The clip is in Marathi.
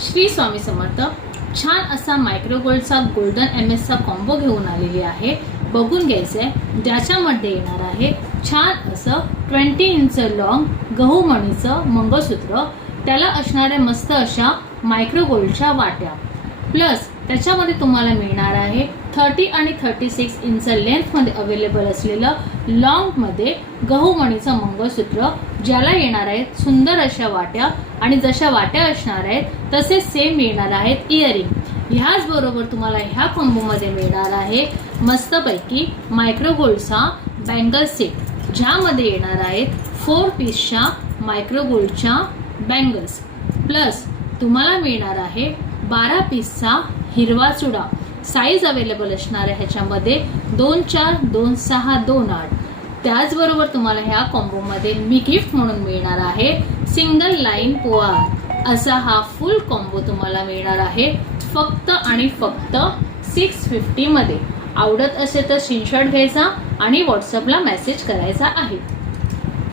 श्री स्वामी समर्थ. छान असा मायक्रो गोल्डचा गोल्डन MS चा कॉम्बो घेऊन आलेली आहे. बघून घ्यायचंय. ज्याच्यामध्ये येणार आहे छान असं 20 इंच लॉंग गहूमणीचं मंगळसूत्र, त्याला असणाऱ्या मस्त अशा मायक्रो गोल्डच्या वाट्या, प्लस त्याच्यामध्ये तुम्हाला मिळणार आहे 30 आणि 36 इंच लेंथ मध्ये अवेलेबल असलेलं लॉंग मध्ये गहूमणीचं मंगळसूत्र, ज्याला येणार आहेत सुंदर अशा वाट्या आणि जशा वाट्या असणार आहेत तसे सेम येणार आहेत इयरिंग. ह्याच बरोबर तुम्हाला ह्या कॉम्बो मध्ये मिळणार आहे मस्तपैकी मायक्रो गोल्डचा बँगल सेट, ज्यामध्ये येणार आहेत 4 पीसच्या मायक्रो गोल्डच्या बँगल्स, प्लस तुम्हाला मिळणार आहे 12 पीसचा हिरवा चुडा. साईज अवेलेबल असणार आहे ह्याच्यामध्ये 2-4, 2-6, 2-8. त्याचबरोबर तुम्हाला ह्या कॉम्बो मध्ये मी गिफ्ट म्हणून मिळणार आहे सिंगल लाईन पोआर. असा हा फुल कॉम्बो तुम्हाला मिळणार आहे फक्त आणि फक्त 650 मध्ये. आवडत असेल तर स्क्रीनशॉट घ्यायचा आणि व्हॉट्सअपला मेसेज करायचा आहे.